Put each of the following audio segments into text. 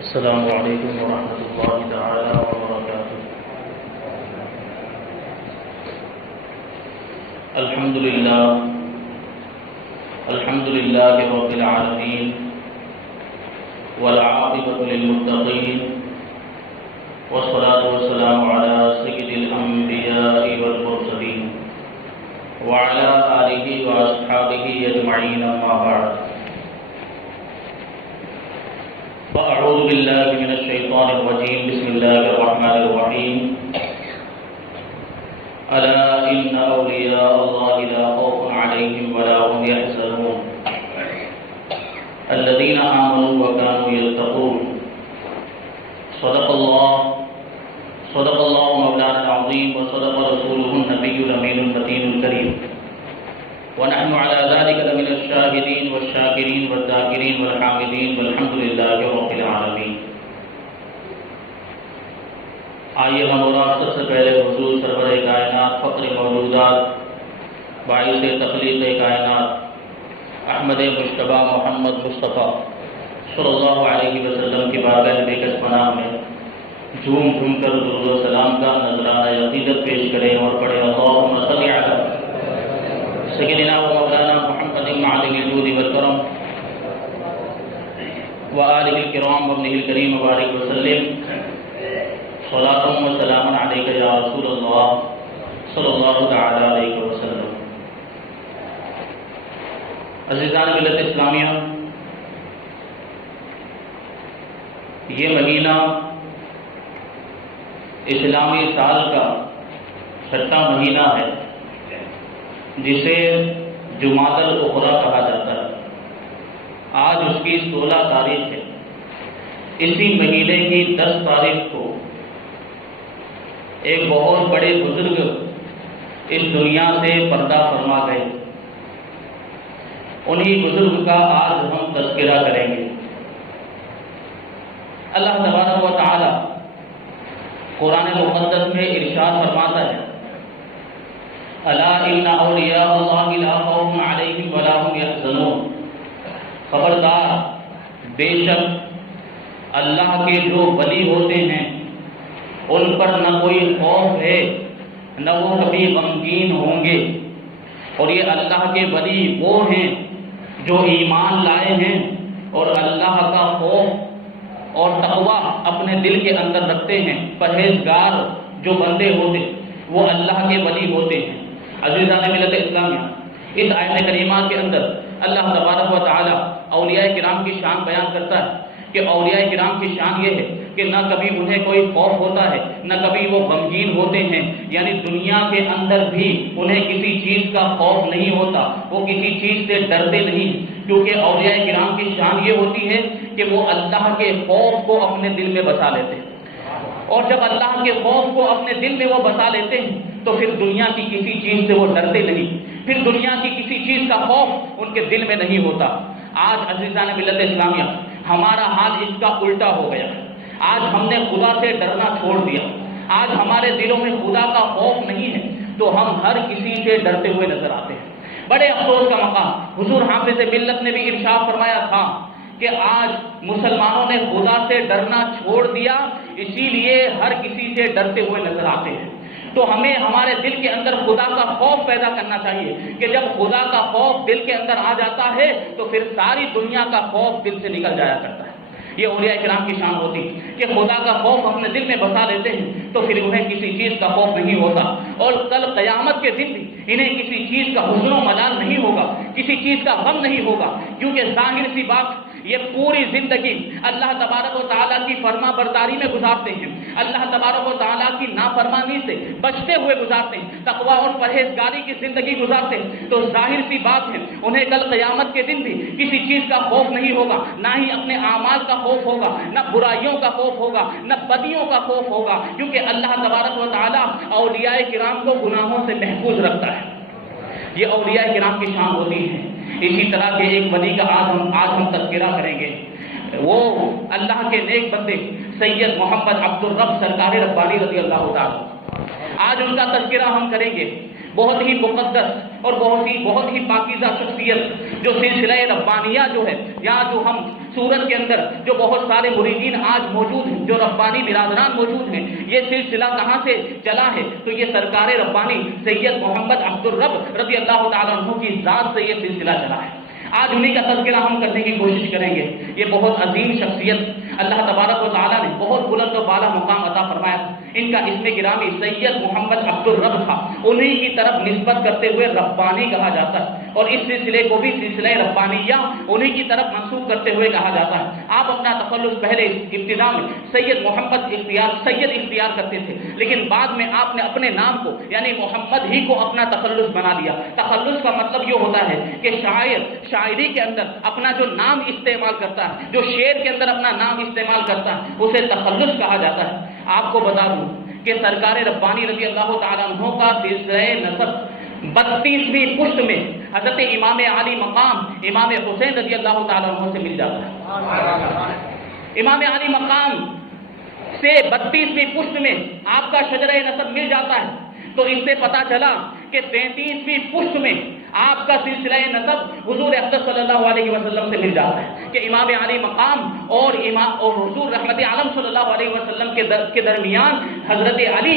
السلام علیکم ورحمۃ اللہ تعالی وبرکاتہ۔ الحمد للہ رب العالمین والعاقبۃ للمتقین والصلاة والسلام علی سید الانبیاء والمرسلین وعلی آلہ واصحابہ اجمعین، اما بعد فأعوذ بالله من الشيطان الرجيم، بسم الله الرحمن الرحيم۔ ألا إن أولياء الله لا خوف عليهم ولا هم يحزنون الذين آمنوا وكانوا يتقون۔ صدق الله مولانا العظيم وصدق رسوله النبي الأمين المتين الكريم، ونحن على ذلك لمن الشاهدين والشاكرين والذاكرين والحامدين والحمد لله رب العالمين۔ آئیے منورہ سب سے پہلے حضور سرور کائنات، فخر موجودات، باعث تخلیق کائنات احمد مجتبی محمد مصطفیٰ صلی اللہ علیہ وسلم کی بارگاہ بےکس پناہ میں جھوم کر درود و سلام کا نذرانہ عقیدت پیش کریں اور پڑھیں اللہم صلی علی سیدنا و مولانا محمد معلم الجود والکرم وآلہ الکرام وابنہ الکریم وبارک وسلم، صلاۃ و سلام علیک یا رسول اللہ صلی اللہ تعالی علیہ وسلم۔ عزیزان ملت اسلامیہ، یہ مہینہ اسلامی سال کا چھٹا مہینہ ہے جسے جمادی الاخری کہا جاتا ہے۔ آج اس کی 16 تاریخ ہے۔ اسی مہینے کی 10 تاریخ کو ایک بہت بڑے بزرگ اس دنیا سے پردہ فرما گئے۔ انہی بزرگ کا آج ہم تذکرہ کریں گے۔ اللہ تبارک و تعالی قرآن مقدس میں ارشاد فرماتا ہے، الا ان اولیاء اللہ لا خوف علیہم ولا هم یحزنون۔ خبردار، بے شک اللہ کے جو ولی ہوتے ہیں ان پر نہ کوئی خوف ہے، نہ وہ کبھی غمگین ہوں گے۔ اور یہ اللہ کے ولی وہ ہیں جو ایمان لائے ہیں اور اللہ کا خوف اور تقوی اپنے دل کے اندر رکھتے ہیں۔ پرہیزگار جو بندے ہوتے وہ اللہ کے ولی ہوتے ہیں۔ عزیزان ملت اسلامیہ، اس آیت کریمہ کے اندر اللہ تبارک و تعالی اولیاء کرام کی شان بیان کرتا ہے کہ اولیاء کرام کی شان یہ ہے کہ نہ کبھی انہیں کوئی خوف ہوتا ہے، نہ کبھی وہ غمگین ہوتے ہیں، یعنی دنیا کے اندر بھی انہیں کسی چیز کا خوف نہیں ہوتا، وہ کسی چیز سے ڈرتے نہیں، کیونکہ اولیاء کرام کی شان یہ ہوتی ہے کہ وہ اللہ کے خوف کو اپنے دل میں بسا لیتے ہیں۔ اور جب اللہ کے خوف کو اپنے دل میں وہ بسا لیتے ہیں تو پھر دنیا کی کسی چیز سے وہ ڈرتے نہیں، پھر دنیا کی کسی چیز کا خوف ان کے دل میں نہیں ہوتا۔ آج عزیزان ملت اسلامیہ، ہمارا حال اس کا الٹا ہو گیا۔ آج ہم نے خدا سے ڈرنا چھوڑ دیا۔ آج ہمارے دلوں میں خدا کا خوف نہیں ہے تو ہم ہر کسی سے ڈرتے ہوئے نظر آتے ہیں۔ بڑے افسوس کا مقام، حضور حافظ ملت نے بھی ارشاد فرمایا تھا کہ آج مسلمانوں نے خدا سے ڈرنا چھوڑ دیا، اسی لیے ہر کسی سے ڈرتے ہوئے نظر آتے ہیں۔ تو ہمیں ہمارے دل کے اندر خدا کا خوف پیدا کرنا چاہیے کہ جب خدا کا خوف دل کے اندر آ جاتا ہے تو پھر ساری دنیا کا خوف دل سے نکل جایا کرتا ہے۔ یہ اولیاء کرام کی شان ہوتی کہ خدا کا خوف اپنے دل میں بسا لیتے ہیں تو پھر انہیں کسی چیز کا خوف نہیں ہوتا، اور کل قیامت کے دن بھی انہیں کسی چیز کا حزن و ملال نہیں ہوگا، کسی چیز کا غم نہیں ہوگا، کیونکہ ظاہر سی بات یہ پوری زندگی اللہ تبارک و تعالیٰ کی فرما برداری میں گزارتے ہیں، اللہ تبارک و تعالیٰ کی نافرمانی سے بچتے ہوئے گزارتے ہیں، تقویٰ اور پرہیزگاری کی زندگی گزارتے ہیں، تو ظاہر سی بات ہے انہیں کل قیامت کے دن بھی کسی چیز کا خوف نہیں ہوگا، نہ ہی اپنے اعمال کا خوف ہوگا، نہ برائیوں کا خوف ہوگا، نہ بدیوں کا خوف ہوگا، کیونکہ اللہ تبارک و تعالیٰ اولیاء کرام کو گناہوں سے محفوظ رکھتا ہے۔ یہ اولیاء کرام کی شان ہوتی ہے۔ اسی طرح کے ایک ولی کا آج ہم تذکرہ کریں گے، وہ اللہ کے نیک بندے سید محمد عبد الرب سرکار ربانی رضی اللہ تعالیٰ، آج ان کا تذکرہ ہم کریں گے۔ بہت ہی مقدس اور بہت ہی پاکیزہ شخصیت جو سلسلہ ربانیہ جو ہے، یا جو ہم سورت کے اندر جو بہت سارے مریدین آج موجود ہیں، جو ربانی برادران موجود ہیں، یہ سلسلہ کہاں سے چلا ہے؟ تو یہ سرکار ربانی سید محمد عبدالرب رضی اللہ تعالیٰ عنہ کی ذات سے یہ سلسلہ چلا ہے۔ آج انہی کا تذکرہ ہم کرنے کی کوشش کریں گے۔ یہ بہت عظیم شخصیت، اللہ تبارک و تعالیٰ نے بہت بلند و بالا مقام عطا فرمایا۔ ان کا اسم گرامی سید محمد عبدالرب تھا، انہی کی طرف نسبت کرتے ہوئے ربانی کہا جاتا ہے، اور اس سلسلے کو بھی سلسلہ ربانیہ انہی کی طرف منسوب کرتے ہوئے کہا جاتا ہے۔ آپ اپنا تخلص پہلے ابتدا میں سید محمد سید اختیار کرتے تھے، لیکن بعد میں آپ نے اپنے نام کو یعنی محمد ہی کو اپنا تخلص بنا لیا۔ تخلص کا مطلب یہ ہوتا ہے کہ شاعر شاعری کے اندر اپنا جو نام استعمال کرتا ہے، جو شعر کے اندر اپنا نام استعمال کرتا ہے، اسے تخلص کہا جاتا ہے۔ آپ کو بتا دوں کہ سرکار ربانی رضی اللہ تعالیٰ عنہ کا سلسلہ نسب 32ویں پشت میں حضرت امام علی مقام امام حسین رضی اللہ تعالیٰ عنہ سے مل جاتا ہے۔ امام علی مقام سے 32ویں پشت میں آپ کا شجرہ نسب مل جاتا ہے، تو اس سے پتا چلا کہ 33ویں پشت میں آپ کا سلسلہ نسب حضور اقدس صلی اللہ علیہ وسلم سے مل جاتا ہے کہ امام علی مقام اور حضور رحمت عالم صلی اللہ علیہ وسلم کے درمیان حضرت علی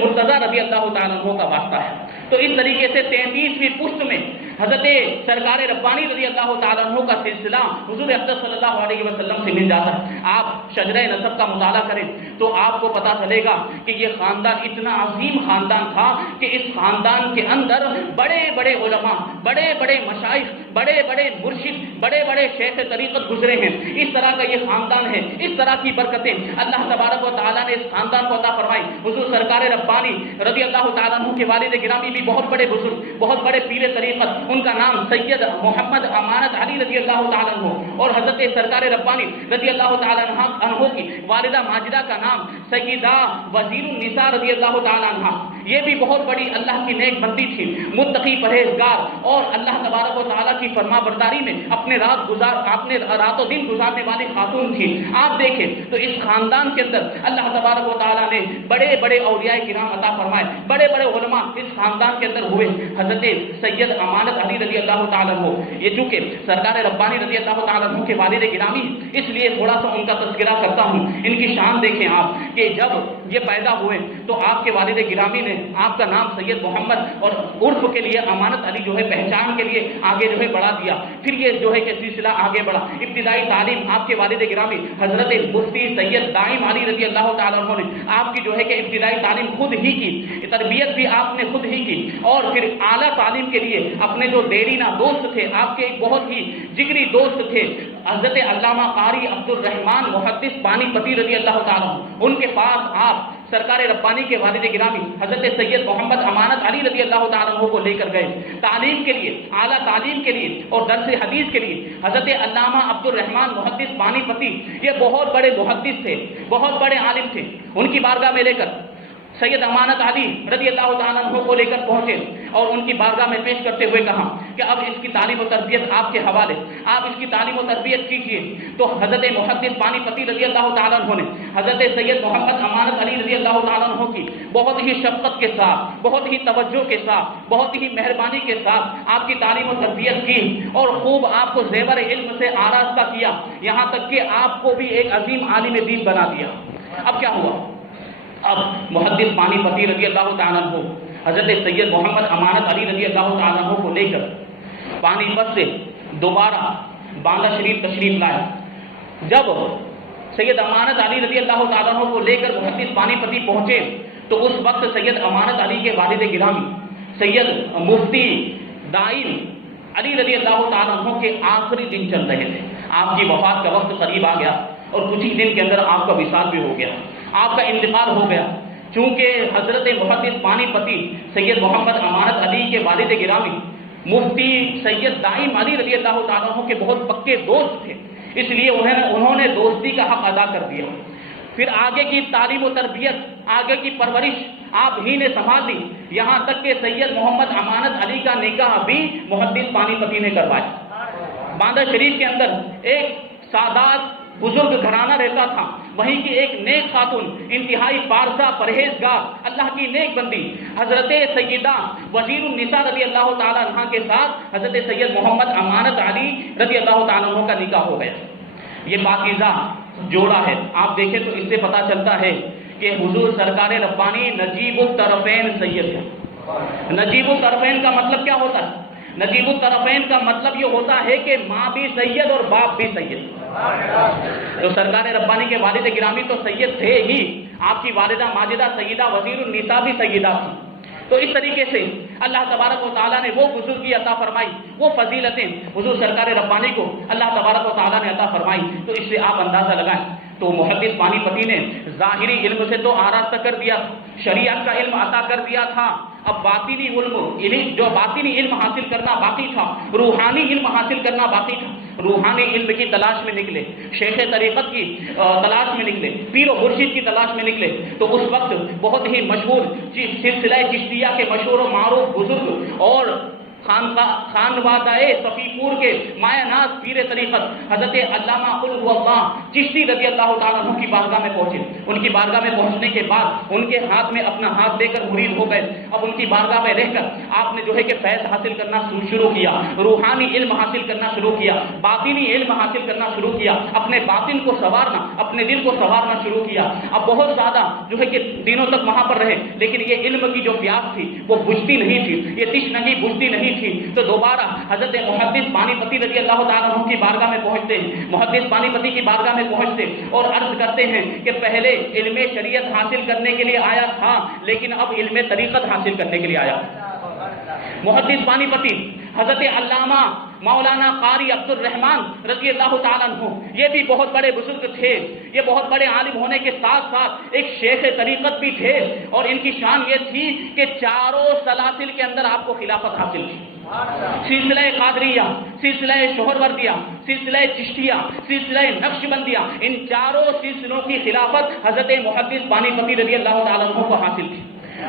مرتضیٰ رضی اللہ تعالیٰ عنہ کا واسطہ ہے۔ تو اس طریقے سے 33ویں پشت میں حضرت سرکار ربانی رضی اللہ تعالیٰ عنہ کا سلسلہ حضور اقدس صلی اللہ علیہ وسلم سے مل جاتا ہے۔ آپ شجرہ نسب کا مطالعہ کریں تو آپ کو پتا چلے گا کہ یہ خاندان اتنا عظیم خاندان تھا کہ اس خاندان کے اندر بڑے بڑے علماء، بڑے بڑے مشائخ، بڑے بڑے مرشد، بڑے بڑے شیخ طریقت گزرے ہیں۔ اس طرح کا یہ خاندان ہے، اس طرح کی برکتیں اللہ تبارک و تعالیٰ نے اس خاندان کو عطا فرمائی۔ حضور سرکار ربانی رضی اللہ تعالیٰ عنہ کے والد گرامی بھی بہت بڑے بزرگ، بہت بڑے پیر طریقت، ان کا نام سید محمد امانت علی رضی اللہ تعالیٰ عنہ، اور حضرت سرکار ربانی رضی اللہ تعالیٰ عنہ کی والدہ ماجدہ کا نام سیدہ وزیر النساء رضی اللہ تعالیٰ عنہ۔ یہ بھی بہت بڑی اللہ کی نیک بندی تھی، متقی پرہیزگار، اور اللہ تبارک و تعالیٰ کی فرما برداری میں اپنے رات و دن گزارنے والی خاتون تھی۔ آپ دیکھیں تو اس خاندان کے اندر اللہ تبارک و تعالیٰ نے بڑے بڑے اولیاء کرام عطا فرمائے، بڑے بڑے علماء اس خاندان کے اندر ہوئے۔ حضرت سید امانت علی رضی اللہ تعالیٰ عنہ، یہ چونکہ سرکار ربانی رضی اللہ تعالیٰ عنہ کے والد گرامی، اس لیے تھوڑا سا ان کا تذکرہ کرتا ہوں۔ ان کی شان دیکھیں آپ کہ جب یہ پیدا ہوئے تو آپ کے والد گرامی نے آپ کا نام سید محمد اور عرف کے لیے امانت علی جو ہے پہچان کے لیے آگے جو ہے بڑھا دیا۔ پھر یہ جو ہے کہ سلسلہ آگے بڑھا۔ ابتدائی تعلیم آپ کے والد گرامی حضرت مفتی سید دائم علی رضی اللہ تعالیٰ عنہ نے آپ کی جو ہے کہ ابتدائی تعلیم خود ہی کی، تربیت بھی آپ نے خود ہی کی، اور پھر اعلیٰ تعلیم کے لیے اپنے جو دیرینہ دوست تھے، آپ کے ایک بہت ہی جگری دوست تھے حضرت علامہ قاری عبدالرحمن محدث پانی پتی رضی اللہ تعالیٰ عنہ، ان کے پاس آپ سرکار ربانی کے والد گرامی حضرت سید محمد امانت علی رضی اللہ تعالیٰ عنہ کو لے کر گئے تعلیم کے لیے، اعلیٰ تعلیم کے لیے اور درس حدیث کے لیے۔ حضرت علامہ عبدالرحمن محدث پانی پتی یہ بہت بڑے محدث تھے، بہت بڑے عالم تھے۔ ان کی بارگاہ میں لے کر سید امانت علی رضی اللہ تعالیٰ عنہ کو لے کر پہنچے اور ان کی بارگاہ میں پیش کرتے ہوئے کہا کہ اب اس کی تعلیم و تربیت آپ کے حوالے، آپ اس کی تعلیم و تربیت کیجیے۔ تو حضرت محدث پانی پتی رضی اللہ تعالیٰ عنہ نے حضرت سید محمد امانت علی رضی اللہ تعالیٰ عنہ کی بہت ہی شفقت کے ساتھ، بہت ہی توجہ کے ساتھ، بہت ہی مہربانی کے ساتھ آپ کی تعلیم و تربیت کی، اور خوب آپ کو زیور علم سے آراستہ کیا، یہاں تک کہ آپ کو بھی ایک عظیم عالم دین بنا دیا۔ اب کیا ہوا؟ اب محدث پانی پتی رضی اللہ تعالیٰ عنہ حضرت سید محمد امانت علی رضی اللہ تعالیٰ عنہ کو لے کر پانی پت سے دوبارہ باندہ شریف تشریف لائے۔ جب سید امانت علی رضی اللہ تعالیٰ عنہ کو لے کر محدث پانی پتی پہنچے تو اس وقت سید امانت علی کے والد گرامی سید مفتی دائم علی رضی اللہ تعالیٰ عنہ کے آخری دن چل رہے تھے۔ آپ کی وفات کا وقت قریب آ گیا اور کچھ ہی دن کے اندر آپ کا وصال بھی ہو گیا، آپ کا انتقال ہو گیا۔ چونکہ حضرت محدث پانی پتی سید محمد امانت علی کے والد گرامی مفتی سید دائم علی رضی اللہ تعالیٰ عنہ کے بہت پکے دوست تھے، اس لیے انہوں نے دوستی کا حق ادا کر دیا۔ پھر آگے کی تعلیم و تربیت، آگے کی پرورش آپ ہی نے سنبھال لی، یہاں تک کہ سید محمد امانت علی کا نکاح بھی محدث پانی پتی نے کروایا۔ باندہ شریف کے اندر ایک سادات بزرگ گھرانہ رہتا تھا، وہیں کی ایک نیک خاتون، انتہائی پارسا پرہیزگار اللہ کی نیک بندی حضرت سیدہ وزیر النساء رضی اللہ تعالیٰ عنہ کے ساتھ حضرت سید محمد امانت علی رضی اللہ تعالیٰ عنہ کا نکاح ہو گیا۔ یہ پاکیزہ جوڑا ہے. آپ دیکھیں تو اس سے پتہ چلتا ہے کہ حضور سرکار ربانی نجیب الطرفین سید ہے. نجیب الطرفین کا مطلب کیا ہوتا ہے؟ نجیب الطرفین کا مطلب یہ ہوتا ہے کہ ماں بھی سید اور باپ بھی سید. تو سرکار ربانی کے والد گرامی تو سید تھے ہی، آپ کی والدہ ماجدہ سیدہ وزیر النساء بھی سیدہ تھی. تو اس طریقے سے اللہ تبارک و تعالیٰ نے وہ بزرگی عطا فرمائی، وہ فضیلتیں حضور سرکار ربانی کو اللہ تبارک و تعالیٰ نے عطا فرمائی. تو اس سے آپ اندازہ لگائیں تو محدث پانی پتی نے ظاہری علم سے تو آراستہ کر دیا، شریعت کا علم عطا کر دیا تھا. اب باطنی علم، جو باطنی علم حاصل کرنا باقی تھا، روحانی علم حاصل کرنا باقی تھا. روحانی علم کی تلاش میں نکلے، شیخ طریقت کی تلاش میں نکلے، پیر و مرشد کی تلاش میں نکلے. تو اس وقت بہت ہی مشہور سلسلہ چشتیہ کے مشہور و معروف بزرگ اور خانوادہ صفی پور کے مایہ ناز پیر طریقت حضرت علامہ اللہ چشتی رضی اللہ تعالیٰ عنہ کی بارگاہ میں پہنچے. ان کی بارگاہ میں پہنچنے کے بعد ان کے ہاتھ میں اپنا ہاتھ دے کر مرید ہو گئے. اب ان کی بارگاہ میں رہ کر آپ نے جو ہے کہ فیض حاصل کرنا شروع کیا، روحانی علم حاصل کرنا شروع کیا، باطنی علم حاصل کرنا شروع کیا، اپنے باطن کو سنوارنا، اپنے دل کو سنوارنا شروع کیا. اب بہت زیادہ جو ہے کہ دنوں تک وہاں پر رہے، لیکن یہ علم کی جو پیاس تھی وہ بجھتی نہیں تھی، یہ تشنگی بجھتی نہیں تھی. تو دوبارہ حضرت محدث پانی پتی رضی اللہ تعالیٰ عنہ کی بارگاہ میں پہنچتے ہیں، محدث پانی پتی کی بارگاہ میں پہنچتے اور عرض کرتے ہیں کہ پہلے علم شریعت حاصل کرنے کے لیے آیا تھا، لیکن اب علم طریقت حاصل کرنے کے لیے آیا. محدث پانی پتی حضرت علامہ مولانا قاری عبد الرحمن رضی اللہ تعالیٰ عنہ یہ بھی بہت بڑے بزرگ تھے. یہ بہت بڑے عالم ہونے کے ساتھ ساتھ ایک شیخ طریقت بھی تھے، اور ان کی شان یہ تھی کہ چاروں سلاسل کے اندر آپ کو خلافت حاصل تھی. سلسلہ قادریہ، سلسلہ شہروردیہ، سلسلہ چشتیہ، سلسلہ نقشبندیہ، ان چاروں سلسلوں کی خلافت حضرت محدث پانی پتی رضی اللہ تعالیٰ عنہ کو حاصل تھی.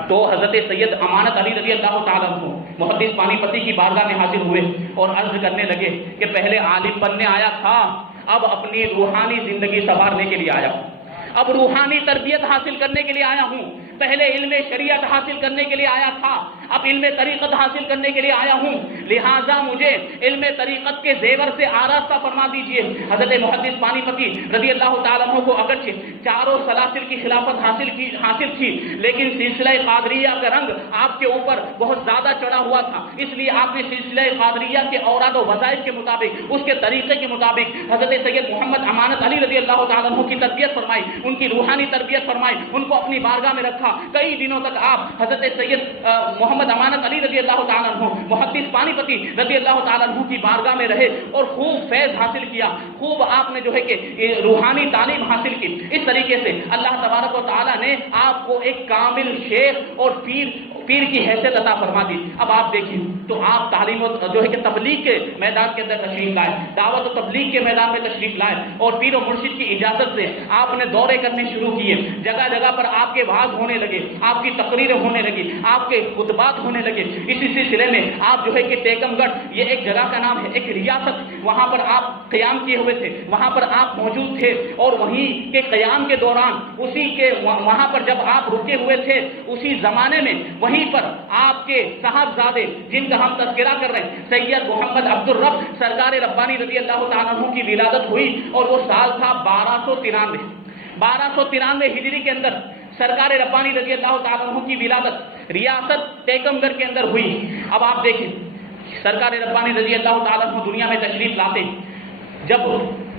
تو حضرت سید امانت علی رضی اللہ تعالیٰ عنہ محدث پانی پتی کی بارگاہ میں حاضر ہوئے اور عرض کرنے لگے کہ پہلے عالم بننے آیا تھا، اب اپنی روحانی زندگی سنوارنے کے لیے آیا ہوں، اب روحانی تربیت حاصل کرنے کے لیے آیا ہوں. پہلے علم شریعت حاصل کرنے کے لیے آیا تھا، اب علم طریقت حاصل کرنے کے لیے آیا ہوں، لہٰذا مجھے علم طریقت کے زیور سے آراستہ فرما دیجئے. حضرت محدث پانی پتی رضی اللہ تعالیٰ عنہ کو اگرچہ چاروں سلاسل کی خلافت حاصل تھی، لیکن سلسلہ قادریہ کا رنگ آپ کے اوپر بہت زیادہ چڑھا ہوا تھا. اس لیے آپ نے سلسلہ قادریہ کے اوراد و وظائف کے مطابق، اس کے طریقے کے مطابق حضرت سید محمد امانت علی رضی اللہ تعالیٰ عنہ کی تربیت فرمائی، ان کی روحانی تربیت فرمائی، ان کو اپنی بارگاہ میں رکھا. کئی دنوں تک آپ حضرت سید محمد امانت علی رضی اللہ تعالیٰ عنہ محدث پانی پتی رضی اللہ تعالیٰ عنہ کی بارگاہ میں رہے اور خوب فیض حاصل کیا، خوب آپ نے جو ہے کہ روحانی تعلیم حاصل کی. اس طریقے سے اللہ تبارک و تعالیٰ نے آپ کو ایک کامل شیخ اور پیر کی حیثیت عطا فرما دی. اب آپ دیکھیں تو آپ تعلیم جو ہے کہ تبلیغ کے میدان کے اندر تشریف لائے، دعوت و تبلیغ کے میدان میں تشریف لائے، اور پیر و مرشد کی اجازت سے آپ نے دورے کرنے شروع کیے. جگہ جگہ پر آپ کے وعظ ہونے لگے، آپ کی تقریریں ہونے لگی، آپ کے خطبات ہونے لگے. اسی سلسلے میں آپ جو ہے کہ ٹیکم گڑھ، یہ ایک جگہ کا نام ہے، ایک ریاست، وہاں پر آپ قیام کیے ہوئے تھے، وہاں پر آپ موجود تھے. اور وہیں کے قیام کے دوران وہاں پر جب آپ رکے ہوئے تھے، اسی زمانے میں وہیں پر آپ کے صاحبزادے جن کا ہم تذکرہ کر رہے ہیں سید محمد عبد الرب سرکار ربانی رضی اللہ تعالیٰ عنہ کی ولادت ہوئی. اور وہ سال تھا 1293 ہجری کے اندر سرکار ربانی رضی اللہ تعالیٰ عنہ کی ولادت ریاست ٹیکم گڑھ کے اندر ہوئی. اب آپ دیکھیں سرکار ربانی رضی اللہ تعالیٰ عنہ دنیا میں تشریف لاتے، جب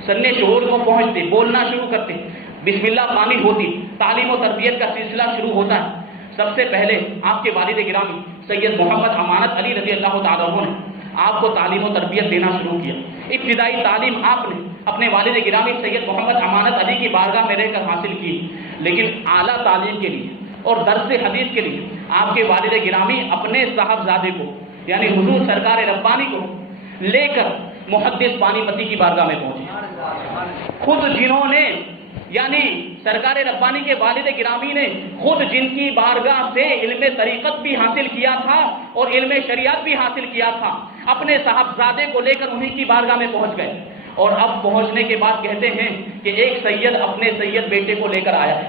سن شعور کو پہنچتے، بولنا شروع کرتے، بسم اللہ تعمیر ہوتی، تعلیم و تربیت کا سلسلہ شروع ہوتا ہے. سب سے پہلے آپ کے والد گرامی سید محمد امانت علی رضی اللہ تعالیٰ عنہ نے آپ کو تعلیم و تربیت دینا شروع کیا. ابتدائی تعلیم آپ نے اپنے والد گرامی سید محمد امانت علی کی بارگاہ میں رہ کر حاصل کی، لیکن اعلیٰ تعلیم کے لیے اور درس حدیث کے لیے آپ کے والد گرامی اپنے صاحبزادے کو یعنی حضور سرکار ربانی کو لے کر محدث پانی پتی کی بارگاہ میں پہنچے. خود جنہوں نے یعنی سرکار ربانی کے والد گرامی نے خود جن کی بارگاہ سے علم طریقت بھی حاصل کیا تھا اور علم شریعت بھی حاصل کیا تھا، اپنے صاحبزادے کو لے کر انہیں کی بارگاہ میں پہنچ گئے. اور اب پہنچنے کے بعد کہتے ہیں کہ ایک سید اپنے سید بیٹے کو لے کر آیا ہے.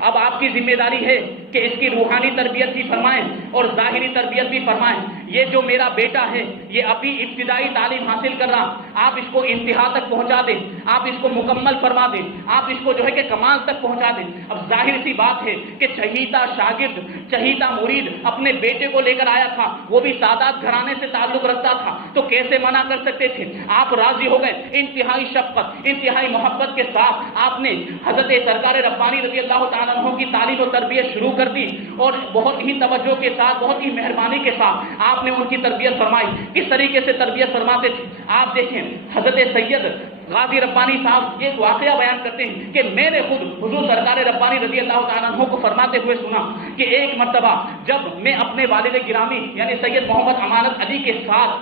اب آپ کی ذمہ داری ہے کہ اس کی روحانی تربیت بھی فرمائیں اور ظاہری تربیت بھی فرمائیں۔ یہ جو میرا بیٹا ہے یہ ابھی ابتدائی تعلیم حاصل کر رہا، آپ اس کو انتہا تک پہنچا دیں، آپ اس کو مکمل فرما دیں، آپ اس کو جو ہے کہ کمال تک پہنچا دیں۔ اب ظاہر سی بات ہے کہ چہیتا شاگرد، چہیتا مرید اپنے بیٹے کو لے کر آیا تھا، وہ بھی سادات گھرانے سے تعلق رکھتا تھا، تو کیسے منع کر سکتے تھے؟ آپ راضی ہو گئے، انتہائی شفقت، انتہائی محبت کے ساتھ آپ نے حضرت سرکار ربانی رضی اللہ تعالیٰ عنہ کی تعلیم و تربیت شروع کر دی، اور بہت ہی توجہ کے ساتھ، بہت ہی مہربانی کے ساتھ آپ نے ان کی تربیت فرمائی۔ کس طریقے سے تربیت فرماتے تھے آپ دیکھیں، حضرت سید غازی ربانی صاحب ایک واقعہ بیان کرتے ہیں کہ میں نے خود حضور سرکار ربانی رضی اللہ تعالیٰ عنہ کو فرماتے ہوئے سنا کہ ایک مرتبہ جب میں اپنے والد گرامی یعنی سید محمد امانت علی کے ساتھ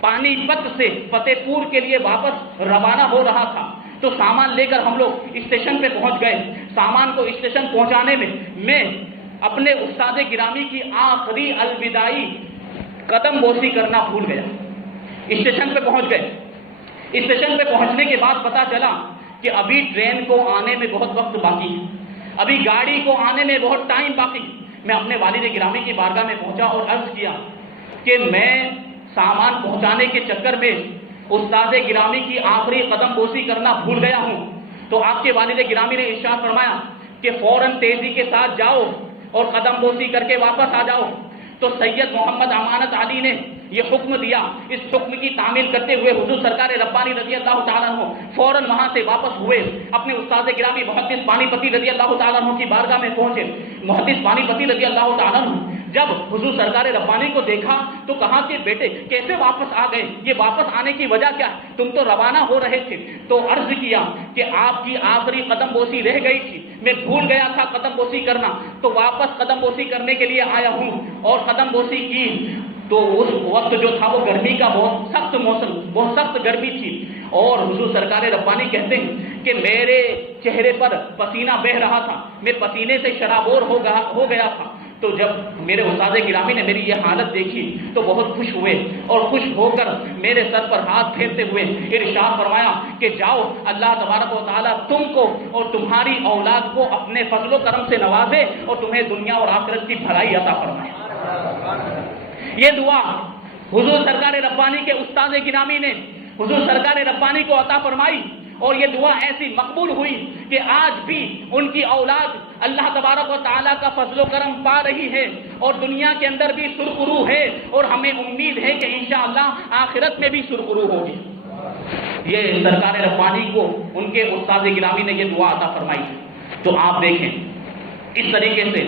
پانی پت سے فتح پور کے لیے واپس روانہ ہو رہا تھا، تو سامان لے کر ہم لوگ اسٹیشن پہ پہنچ گئے۔ سامان کو اسٹیشن پہنچانے میں اپنے استاد گرامی کی آخری الوداعی قدم بوسی کرنا بھول گیا۔ اسٹیشن پہ پہنچ گئے، اسٹیشن پہ پہنچنے کے بعد پتا چلا کہ ابھی ٹرین کو آنے میں بہت وقت باقی ہے، ابھی گاڑی کو آنے میں بہت ٹائم باقی۔ میں اپنے والد گرامی کی بارگاہ میں پہنچا اور عرض کیا کہ میں سامان پہنچانے کے چکر میں استاد گرامی کی آخری قدم بوسی کرنا بھول گیا ہوں۔ تو آپ کے والد گرامی نے ارشاد فرمایا کہ فوراً تیزی کے ساتھ جاؤ اور قدم بوسی کر کے واپس آ جاؤ۔ تو سید محمد امانت علی نے یہ حکم دیا، اس حکم کی تعمیل کرتے ہوئے حضور سرکار ربانی رضی اللہ تعالیٰ عنہ فوراً وہاں سے واپس ہوئے، اپنے استاد گرامی محدث پانی پتی رضی اللہ تعالیٰ عنہ کی بارگاہ میں پہنچے۔ محدث پانی پتی رضی اللہ تعالیٰ عنہ جب حضور سرکار ربانی کو دیکھا تو کہا کہ بیٹے کیسے واپس آ گئے، یہ واپس آنے کی وجہ کیا ہے؟ تم تو روانہ ہو رہے تھے۔ تو عرض کیا کہ آپ کی آخری قدم بوسی رہ گئی تھی، میں بھول گیا تھا قدم بوسی کرنا، تو واپس قدم بوسی کرنے کے لیے آیا ہوں اور قدم بوسی کی۔ تو اس وقت جو تھا وہ گرمی کا بہت سخت موسم، بہت سخت گرمی تھی، اور حضور سرکار ربانی کہتے ہیں کہ میرے چہرے پر پسینہ بہہ رہا تھا، میں پسینے سے شرابور ہو گیا تھا۔ تو جب میرے استاد گرامی نے میری یہ حالت دیکھی تو بہت خوش ہوئے، اور خوش ہو کر میرے سر پر ہاتھ پھیرتے ہوئے ارشاد فرمایا کہ جاؤ، اللہ تبارک و تعالیٰ تم کو اور تمہاری اولاد کو اپنے فضل و کرم سے نوازے اور تمہیں دنیا اور آخرت کی بھلائی عطا فرمائے۔ یہ دعا حضور سرکار ربانی کے استاد گرامی نے حضور سرکار ربانی کو عطا فرمائی، اور یہ دعا ایسی مقبول ہوئی کہ آج بھی ان کی اولاد اللہ تبارک و تعالیٰ کا فضل و کرم پا رہی ہے، اور دنیا کے اندر بھی سرخرو ہے، اور ہمیں امید ہے کہ انشاءاللہ آخرت میں بھی سرخرو ہوگی۔ یہ سرکار ربانی کو ان کے استاد گرامی نے یہ دعا عطا فرمائی۔ تو آپ دیکھیں اس طریقے سے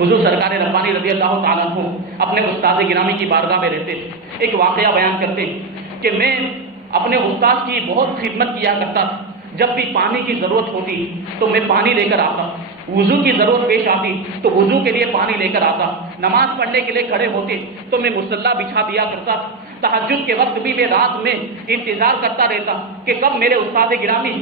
حضور سرکار ربانی رضی اللہ تعالیٰ عنہ اپنے استاد گرامی کی بارگاہ میں رہتے تھے۔ ایک واقعہ بیان کرتے ہیں کہ میں اپنے استاد کی بہت خدمت کیا کرتا تھا، جب بھی پانی کی ضرورت ہوتی تو میں پانی لے کر آتا، وضو کی ضرورت پیش آتی تو وضو کے لیے پانی لے کر آتا، نماز پڑھنے کے لیے کھڑے ہوتے تو میں مصلی بچھا دیا کرتا تھا، تہجد کے وقت بھی میں رات میں انتظار کرتا رہتا کہ کب میرے استاد گرامی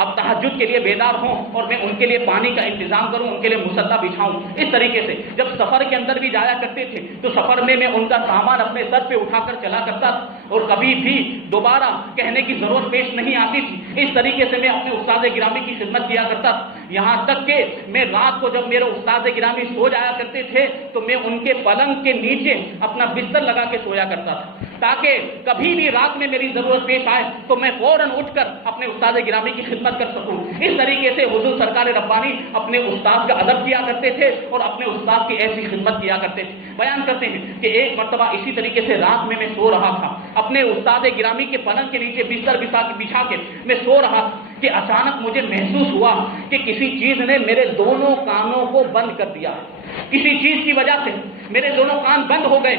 اب تہجد کے لیے بیدار ہوں اور میں ان کے لیے پانی کا انتظام کروں، ان کے لیے مصلی بچھاؤں۔ اس طریقے سے جب سفر کے اندر بھی جایا کرتے تھے تو سفر میں ان کا سامان اپنے سر پہ اٹھا کر چلا کرتا تھا، اور کبھی بھی دوبارہ کہنے کی ضرورت پیش نہیں آتی تھی۔ اس طریقے سے میں اپنے استاد گرامی کی خدمت کیا کرتا تھا، یہاں تک کہ میں رات کو جب میرے استاد گرامی سو جایا کرتے تھے تو میں ان کے پلنگ کے نیچے اپنا بستر لگا کے سویا کرتا تھا، تاکہ کبھی بھی رات میں میری ضرورت پیش آئے تو میں فوراً اٹھ کر اپنے استاد گرامی کی خدمت کر سکوں۔ اس طریقے سے حضور سرکار ربانی اپنے استاد کا ادب کیا کرتے تھے اور اپنے استاد کی ایسی خدمت کیا کرتے تھے۔ بیان کرتے ہیں کہ ایک مرتبہ اسی طریقے سے رات میں سو رہا تھا، اپنے استاد گرامی کے پلنگ کے نیچے بستر بچھا کے میں سو رہا تھا کہ اچانک مجھے محسوس ہوا کہ کسی چیز نے میرے دونوں کانوں کو بند کر دیا ہے، کسی چیز کی وجہ سے میرے دونوں کان بند ہو گئے،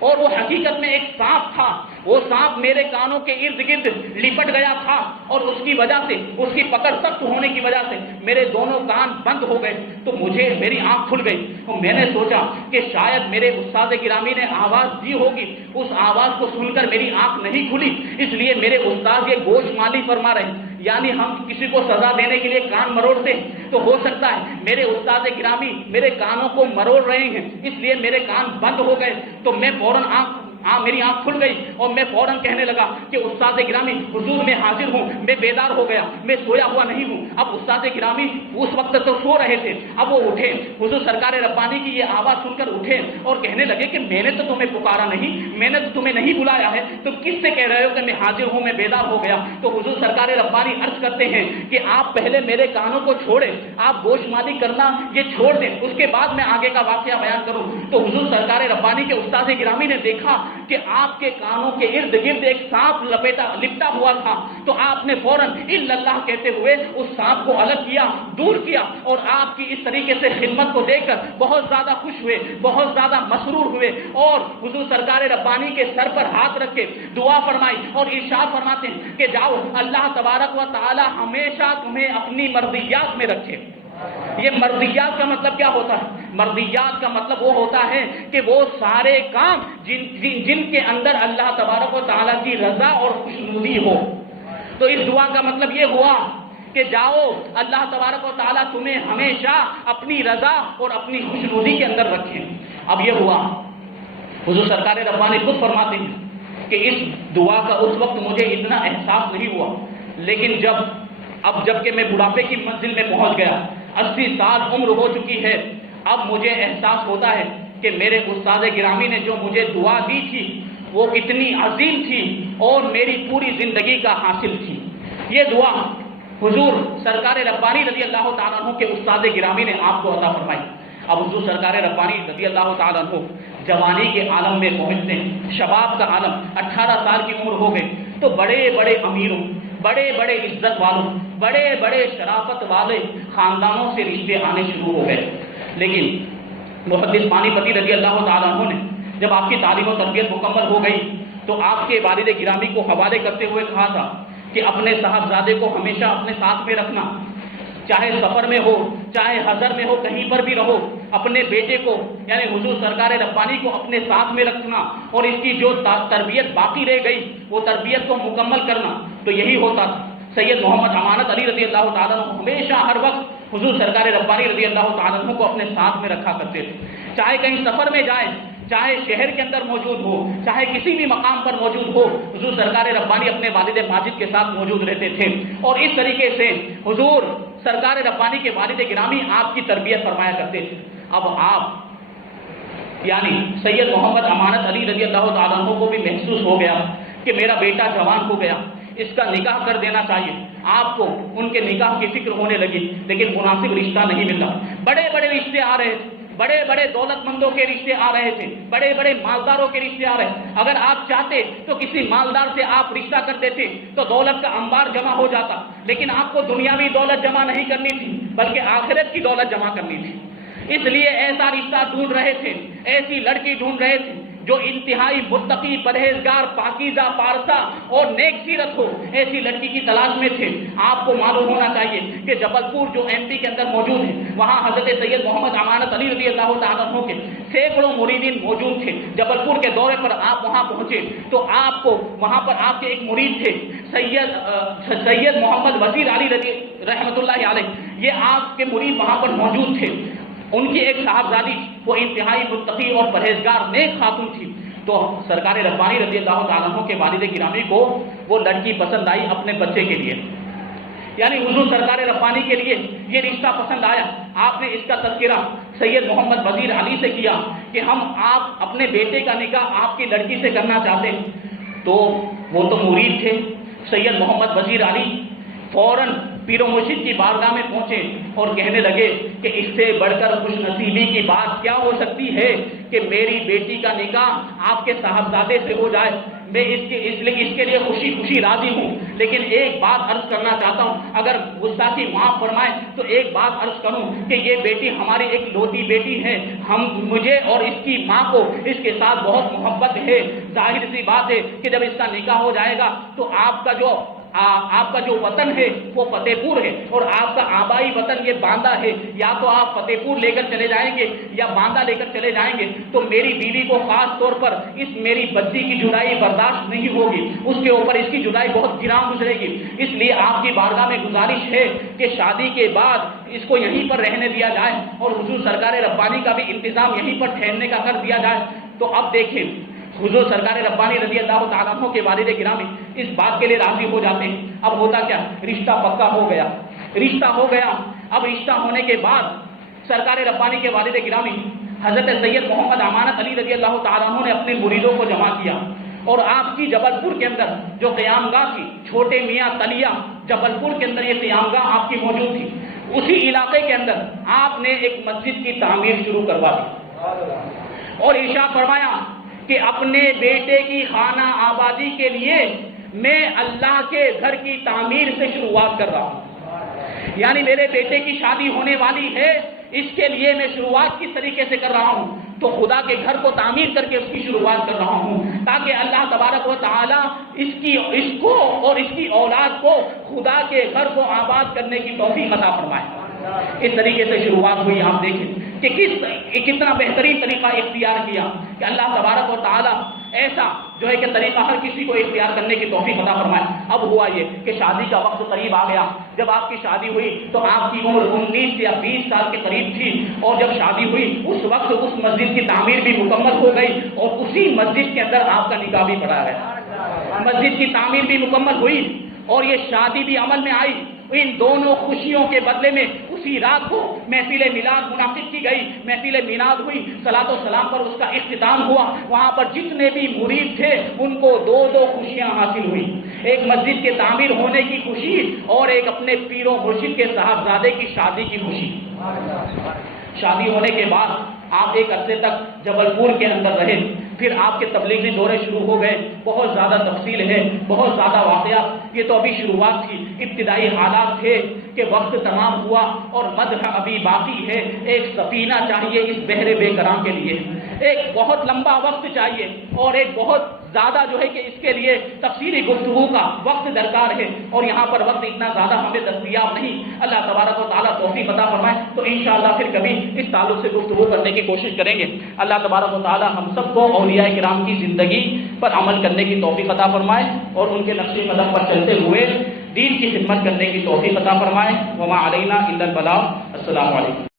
اور وہ حقیقت میں ایک سانپ تھا۔ وہ سانپ میرے کانوں کے ارد گرد لپٹ گیا تھا، اور اس کی وجہ سے، اس کی پکڑ سخت ہونے کی وجہ سے میرے دونوں کان بند ہو گئے۔ تو میری آنکھ کھل گئی، اور میں نے سوچا کہ شاید میرے استاد گرامی نے آواز دی ہوگی، اس آواز کو سن کر میری آنکھ نہیں کھلی، اس لیے میرے استاد یہ گوش مالی فرما رہے ہیں، یعنی ہم کسی کو سزا دینے کے لیے کان مروڑتے ہیں، تو ہو سکتا ہے میرے استاد گرامی میرے کانوں کو مروڑ رہے ہیں، اس لیے میرے کان بند ہو گئے۔ تو میں فوراً آنکھ میری آنکھ کھل گئی اور میں فوراً کہنے لگا کہ استاد گرامی حضور میں حاضر ہوں، میں بیدار ہو گیا، میں سویا ہوا نہیں ہوں۔ اب استاد گرامی اس وقت تو سو رہے تھے، اب وہ اٹھے، حضور سرکار ربانی کی یہ آواز سن کر اٹھے اور کہنے لگے کہ میں نے تو تمہیں پکارا نہیں، میں نے تو تمہیں نہیں بلایا ہے، تم کس سے کہہ رہے ہو کہ میں حاضر ہوں، میں بیدار ہو گیا؟ تو حضور سرکار ربانی عرض کرتے ہیں کہ آپ پہلے میرے کانوں کو چھوڑیں، آپ گوش مالی کرنا یہ چھوڑ دیں، اس کے بعد میں آگے کا واقعہ بیان کروں۔ تو حضور سرکار ربانی کے استاد گرامی نے دیکھا کہ آپ کے کانوں کے ارد گرد ایک سانپ لپٹا ہوا تھا، تو آپ نے فوراً الا اللہ کہتے ہوئے اس سانپ کو الگ کیا، دور کیا، اور آپ کی اس طریقے سے خدمت کو دیکھ کر بہت زیادہ خوش ہوئے، بہت زیادہ مسرور ہوئے، اور حضور سرکار ربانی کے سر پر ہاتھ رکھ کے دعا فرمائی اور ارشاد فرماتے ہیں کہ جاؤ، اللہ تبارک و تعالی ہمیشہ تمہیں اپنی مرضیات میں رکھے۔ یہ مرضیات کا مطلب کیا ہوتا ہے؟ مرضیات کا مطلب وہ ہوتا ہے کہ وہ سارے کام جن کے اندر اللہ تبارک و تعالیٰ کی رضا اور خوشنودی ہو۔ تو اس دعا کا مطلب یہ ہوا کہ جاؤ، اللہ تبارک و تعالیٰ تمہیں ہمیشہ اپنی رضا اور اپنی خوشنودی کے اندر رکھیں۔ اب یہ ہوا، حضور سرکار ربانی خود فرماتے ہیں کہ اس دعا کا اس وقت مجھے اتنا احساس نہیں ہوا، لیکن جب کہ میں بڑھاپے کی منزل میں پہنچ گیا، 80 سال عمر ہو چکی ہے، اب مجھے احساس ہوتا ہے کہ میرے استاد گرامی نے جو مجھے دعا دی تھی وہ کتنی عظیم تھی اور میری پوری زندگی کا حاصل تھی۔ یہ دعا حضور سرکار ربانی رضی اللہ تعالیٰ عنہ کے استاد گرامی نے آپ کو عطا فرمائی۔ اب حضور سرکار ربانی رضی اللہ تعالیٰ عنہ جوانی کے عالم میں پہنچتے ہیں، شباب کا عالم، 18 سال کی عمر ہو گئی، تو بڑے بڑے امیروں، بڑے بڑے عزت والوں، بڑے بڑے شرافت والے خاندانوں سے رشتے آنے شروع ہو گئے۔ لیکن محدث پانی پتی رضی اللہ تعالیٰ عنہ نے جب آپ کی تعلیم و تربیت مکمل ہو گئی تو آپ کے والد گرامی کو حوالے کرتے ہوئے کہا تھا کہ اپنے صاحبزادے کو ہمیشہ اپنے ساتھ میں رکھنا، چاہے سفر میں ہو، چاہے حضر میں ہو، کہیں پر بھی رہو، اپنے بیٹے کو یعنی حضور سرکار ربانی کو اپنے ساتھ میں رکھنا اور اس کی جو تربیت باقی رہ گئی وہ تربیت کو مکمل کرنا۔ تو یہی ہوتا تھا۔ سید محمد امانت علی رضی اللہ تعالیٰ عنہ ہمیشہ ہر وقت حضور سرکار ربانی رضی اللہ تعالیٰ عنہ کو اپنے ساتھ میں رکھا کرتے تھے، چاہے کہیں سفر میں جائیں، چاہے شہر کے اندر موجود ہو، چاہے کسی بھی مقام پر موجود ہو، حضور سرکار ربانی اپنے والد ماجد کے ساتھ موجود رہتے تھے۔ اور اس طریقے سے حضور سرکار ربانی کے والد گرامی آپ کی تربیت فرمایا کرتے تھے۔ اب آپ یعنی سید محمد امانت علی رضی اللہ تعالیٰ عنہ کو بھی محسوس ہو گیا کہ میرا بیٹا جوان ہو گیا، اس کا نکاح کر دینا چاہیے۔ آپ کو ان کے نکاح کی فکر ہونے لگی، لیکن مناسب رشتہ نہیں مل رہا۔ بڑے بڑے رشتے آ رہے تھے، بڑے بڑے دولت مندوں کے رشتے آ رہے تھے، بڑے بڑے مالداروں کے رشتے آ رہے تھے۔ اگر آپ چاہتے تو کسی مالدار سے آپ رشتہ کر دیتے تو دولت کا انبار جمع ہو جاتا، لیکن آپ کو دنیاوی دولت جمع نہیں کرنی تھی بلکہ آخرت کی دولت جمع کرنی تھی۔ اس لیے ایسا رشتہ ڈھونڈ رہے تھے، ایسی لڑکی ڈھونڈ رہے تھے جو انتہائی متقی، پرہیزگار، پاکیزہ، پارسا اور نیک سیرت ہو، ایسی لڑکی کی تلاش میں تھے۔ آپ کو معلوم ہونا چاہیے کہ جبل پور جو ایم پی کے اندر موجود ہے، وہاں حضرت سید محمد امانت علی رضی اللہ تعالیٰ عنہ کے سینکڑوں مریدین موجود تھے۔ جبل پور کے دورے پر آپ وہاں پہنچے تو آپ کو وہاں پر آپ کے ایک مرید تھے سید محمد وزیر علی رضی رحمۃ اللہ علیہ، یہ آپ کے مرید وہاں پر موجود تھے۔ ان کی ایک صاحبزادی وہ انتہائی متقی اور پرہیزگار نیک خاتون تھی۔ تو سرکار ربانی رضی اللہ تعالیٰ عنہ کے والد گرامی کو وہ لڑکی پسند آئی اپنے بچے کے لیے، یعنی حضور سرکار ربانی کے لیے یہ رشتہ پسند آیا۔ آپ نے اس کا تذکرہ سید محمد وزیر علی سے کیا کہ آپ اپنے بیٹے کا نکاح آپ کی لڑکی سے کرنا چاہتے ہیں۔ تو وہ تو مرید تھے، سید محمد وزیر علی فوراً پیر و مرشد کی بارگاہ میں پہنچے اور کہنے لگے کہ اس سے بڑھ کر خوش نصیبی کی بات کیا ہو سکتی ہے کہ میری بیٹی کا نکاح آپ کے صاحبزادے سے ہو جائے۔ میں اس کے لیے خوشی خوشی راضی ہوں، لیکن ایک بات عرض کرنا چاہتا ہوں، اگر گستاخی معاف فرمائے تو ایک بات عرض کروں کہ یہ بیٹی ہماری ایک لوتی بیٹی ہے، مجھے اور اس کی ماں کو اس کے ساتھ بہت محبت ہے۔ ظاہر سی بات ہے کہ جب اس کا نکاح ہو جائے گا تو آپ کا جو وطن ہے وہ فتح پور ہے اور آپ کا آبائی وطن یہ باندہ ہے، یا تو آپ فتح پور لے کر چلے جائیں گے یا باندہ لے کر چلے جائیں گے، تو میری بیوی کو خاص طور پر اس میری بچی کی جدائی برداشت نہیں ہوگی، اس کے اوپر اس کی جدائی بہت گراں گزرے گی۔ اس لیے آپ کی بارگاہ میں گزارش ہے کہ شادی کے بعد اس کو یہیں پر رہنے دیا جائے اور حضور سرکار ربانی کا بھی انتظام یہیں پر ٹھہرنے کا کر دیا جائے۔ تو اب دیکھیں حضور سرکار ربانی رضی اللہ تعالیٰ عنہ کے والد گرامی اس بات کے لیے راضی ہو جاتے ہیں. اب ہوتا کیا, رشتہ پکا ہو گیا, رشتہ ہو گیا. اب رشتہ ہونے کے بعد سرکار ربانی کے والد گرامی حضرت سید محمد امانت علی رضی اللہ تعالیٰ عنہ نے اپنے مریدوں کو جمع کیا اور آپ کی جبل پور کے اندر جو قیام گاہ تھی, چھوٹے میاں تلیا جبل پور کے اندر یہ قیام گاہ آپ کی موجود تھی. اسی علاقے کے اندر آپ نے ایک مسجد کی تعمیر شروع کروا دی اور ارشاد فرمایا کہ اپنے بیٹے کی خانہ آبادی کے لیے میں اللہ کے گھر کی تعمیر سے شروعات کر رہا ہوں. یعنی میرے بیٹے کی شادی ہونے والی ہے, اس کے لیے میں شروعات کس طریقے سے کر رہا ہوں, تو خدا کے گھر کو تعمیر کر کے اس کی شروعات کر رہا ہوں تاکہ اللہ تبارک و تعالی اس کو اور اس کی اولاد کو خدا کے گھر کو آباد کرنے کی توفیق عطا فرمائے. اس طریقے سے شروعات ہوئی. آپ دیکھیں کہ کتنا بہترین طریقہ اختیار کیا کہ اللہ تبارک و تعالی ایسا جو ہے کہ طریقہ ہر کسی کو اختیار کرنے کی توفیق عطا فرمائے. اب ہوا یہ کہ شادی کا وقت قریب آ گیا. جب آپ کی شادی ہوئی تو آپ کی عمر 19 یا 20 سال کے قریب تھی, اور جب شادی ہوئی اس وقت اس مسجد کی تعمیر بھی مکمل ہو گئی اور اسی مسجد کے اندر آپ کا نکاح بھی پڑھا گیا. مسجد کی تعمیر بھی مکمل ہوئی اور یہ شادی بھی عمل میں آئی. ان دونوں خوشیوں کے بدلے میں اسی رات کو محفل میلاد منعقد کی گئی. محفل میلاد ہوئی, صلاۃ و سلام پر اس کا اختتام ہوا. وہاں پر جتنے بھی مرید تھے ان کو دو خوشیاں حاصل ہوئی, ایک مسجد کے تعمیر ہونے کی خوشی اور ایک اپنے پیر و مرشد کے صاحبزادے کی شادی کی خوشی. شادی ہونے کے بعد آپ ایک عرصے تک جبل پور کے اندر رہے. پھر آپ کے تبلیغی دورے شروع ہو گئے. بہت زیادہ تفصیل ہے, بہت زیادہ واقعات. یہ تو ابھی شروعات تھی, ابتدائی حالات تھے کہ وقت تمام ہوا اور مدح ابھی باقی ہے. ایک سفینہ چاہیے اس بحر بے قرار کے لیے, ایک بہت لمبا وقت چاہیے اور ایک بہت زیادہ جو ہے کہ اس کے لیے تفصیلی گفتگو کا وقت درکار ہے, اور یہاں پر وقت اتنا زیادہ ہمیں دستیاب نہیں. اللہ تبارک و تعالیٰ توفیق عطا فرمائے تو انشاءاللہ پھر کبھی اس تعلق سے گفتگو کرنے کی کوشش کریں گے. اللہ تبارک و تعالیٰ ہم سب کو اولیاء کرام کی زندگی پر عمل کرنے کی توفیق عطا فرمائے اور ان کے نقش قدم پر چلتے ہوئے دین کی خدمت کرنے کی توفیق عطا فرمائے. وما علینا الا البلاغ. السلام علیکم.